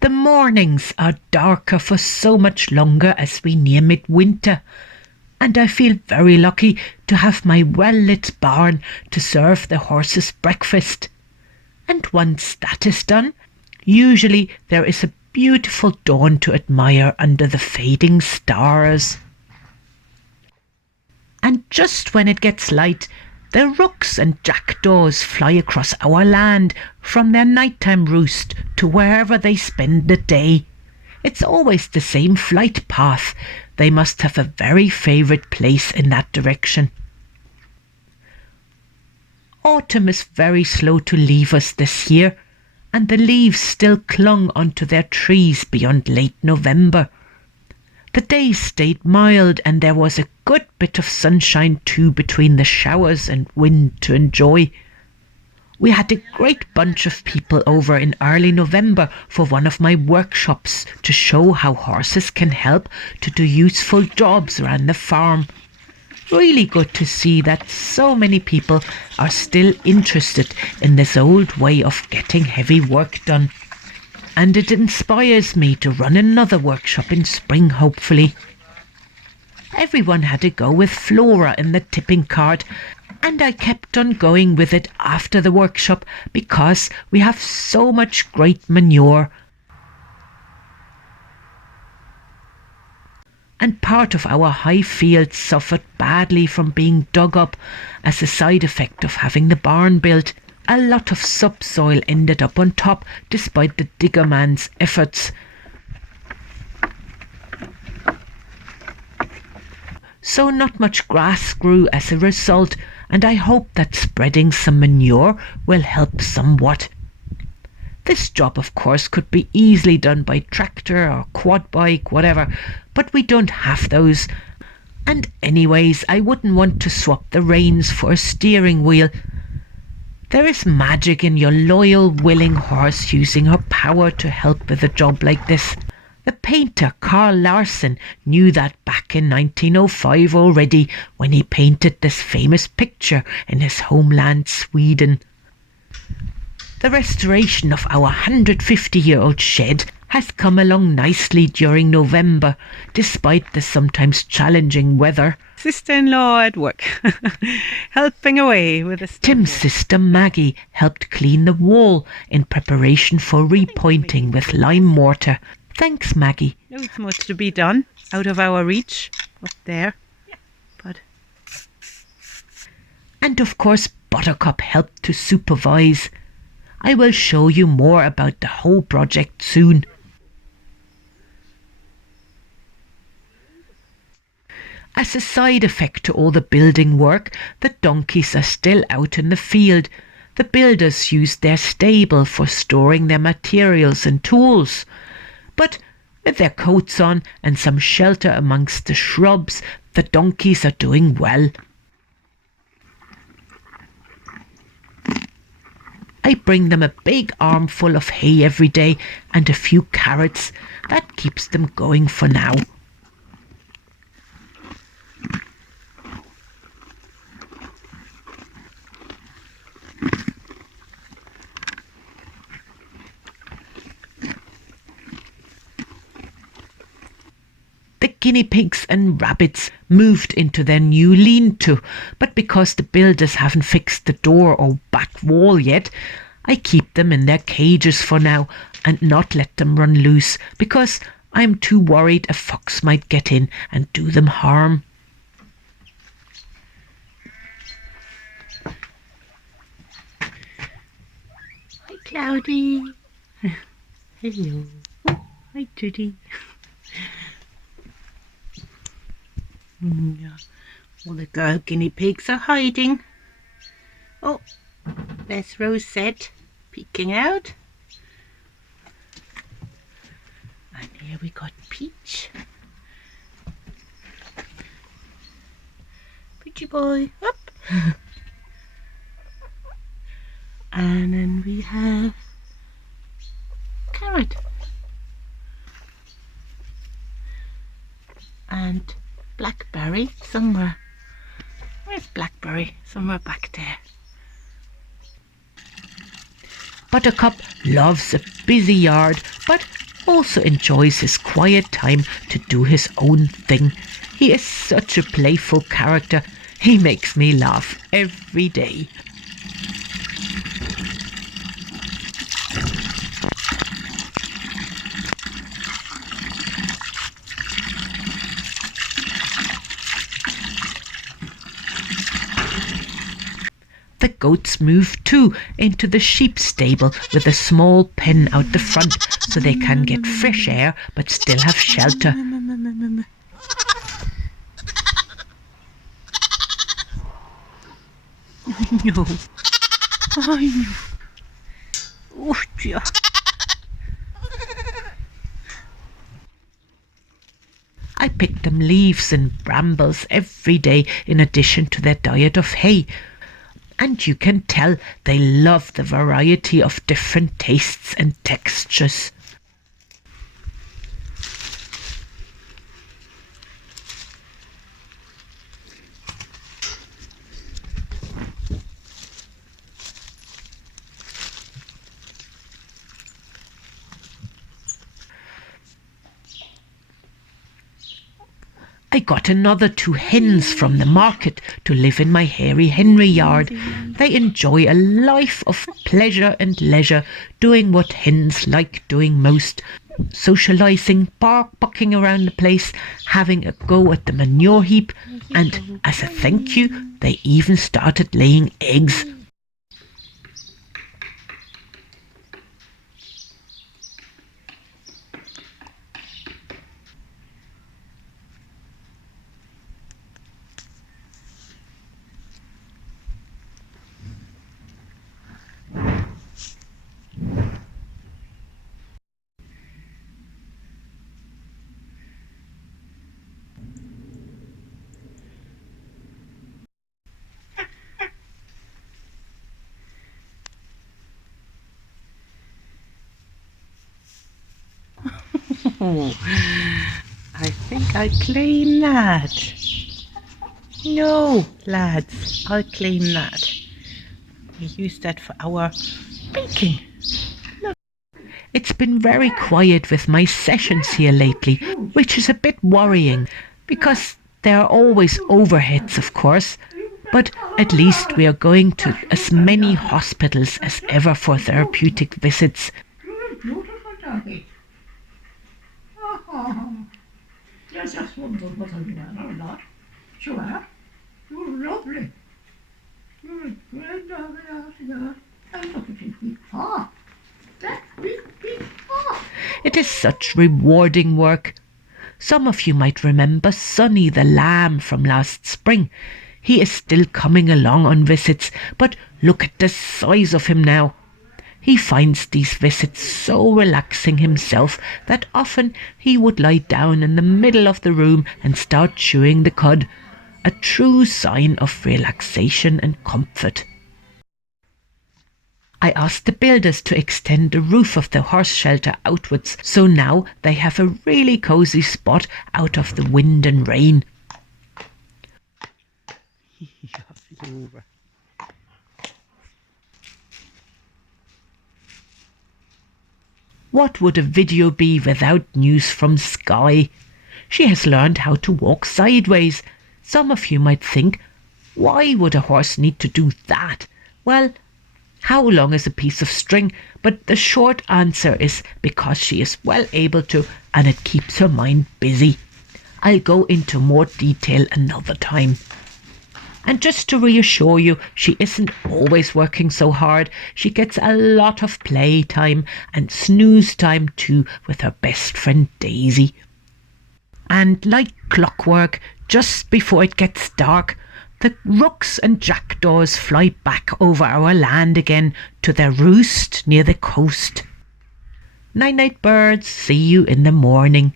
The mornings are darker for so much longer as we near midwinter, and I feel very lucky to have my well-lit barn to serve the horses breakfast. And once that is done, usually there is a beautiful dawn to admire under the fading stars. And just when it gets light, the rooks and jackdaws fly across our land from their nighttime roost to wherever they spend the day. It's always the same flight path. They must have a very favourite place in that direction. Autumn is very slow to leave us this year, and the leaves still clung onto their trees beyond late November. The days stayed mild, and there was a good bit of sunshine too between the showers and wind to enjoy. We had a great bunch of people over in early November for one of my workshops to show how horses can help to do useful jobs around the farm. Really good to see that so many people are still interested in this old way of getting heavy work done. And it inspires me to run another workshop in spring, hopefully. Everyone had a go with Flora in the tipping cart, and I kept on going with it after the workshop because we have so much great manure. And part of our high fields suffered badly from being dug up as a side effect of having the barn built. A lot of subsoil ended up on top despite the diggerman's efforts. So not much grass grew as a result, and I hope that spreading some manure will help somewhat. This job, of course, could be easily done by tractor or quad bike, whatever, but we don't have those. And anyways, I wouldn't want to swap the reins for a steering wheel. There is magic in your loyal, willing horse using her power to help with a job like this. The painter Carl Larsson knew that back in 1905 already when he painted this famous picture in his homeland Sweden. The restoration of our 150-year-old shed has come along nicely during November, despite the sometimes challenging weather. Sister-in-law at work, helping away with the Tim's sister Maggie helped clean the wall in preparation for repointing with lime mortar. Thanks, Maggie. No, it's much to be done, out of our reach, up there. But And of course, Buttercup helped to supervise. I will show you more about the whole project soon. As a side effect to all the building work, the donkeys are still out in the field. The builders used their stable for storing their materials and tools. But with their coats on and some shelter amongst the shrubs, the donkeys are doing well. I bring them a big armful of hay every day and a few carrots. That keeps them going for now. The guinea pigs and rabbits moved into their new lean-to, but because the builders haven't fixed the door or back wall yet, I keep them in their cages for now and not let them run loose because I'm too worried a fox might get in and do them harm. Hi, Cloudy. Hello. Oh, hi, Judy. Yeah. All the girl guinea pigs are hiding. Oh, there's Rosette peeking out. And here we got Peach. Peachy boy, up. And then we have Carrot. And Blackberry somewhere. Where's Blackberry? Somewhere back there. Buttercup loves a busy yard, but also enjoys his quiet time to do his own thing. He is such a playful character. He makes me laugh every day. The goats move too into the sheep stable with a small pen out the front so they can get fresh air but still have shelter. No. Ay, no. Hostia. I pick them leaves and brambles every day in addition to their diet of hay. And you can tell they love the variety of different tastes and textures. I got another 2 hens from the market to live in my hairy Henry yard. They enjoy a life of pleasure and leisure, doing what hens like doing most, socialising, bucking around the place, having a go at the manure heap, and as a thank you, they even started laying eggs. Oh, I think I'll claim that. No, lads, I'll claim that. We use that for our baking. It's been very quiet with my sessions here lately, which is a bit worrying, because there are always overheads, of course, but at least we are going to as many hospitals as ever for therapeutic visits. Beautiful doggy. Oh, you're just wonderful, you are, or not? Sure. You're lovely. You're a great doggy, yeah. And look at your big paw. That big paw. It is such rewarding work. Some of you might remember Sonny the lamb from last spring. He is still coming along on visits, but look at the size of him now. He finds these visits so relaxing himself that often he would lie down in the middle of the room and start chewing the cud, a true sign of relaxation and comfort. I asked the builders to extend the roof of the horse shelter outwards, so now they have a really cosy spot out of the wind and rain. What would a video be without news from Sky? She has learned how to walk sideways. Some of you might think, why would a horse need to do that? Well, how long is a piece of string? But the short answer is because she is well able to, and it keeps her mind busy. I'll go into more detail another time. And just to reassure you, she isn't always working so hard. She gets a lot of play time and snooze time too with her best friend Daisy. And like clockwork, just before it gets dark, the rooks and jackdaws fly back over our land again to their roost near the coast. Night-night, birds. See you in the morning.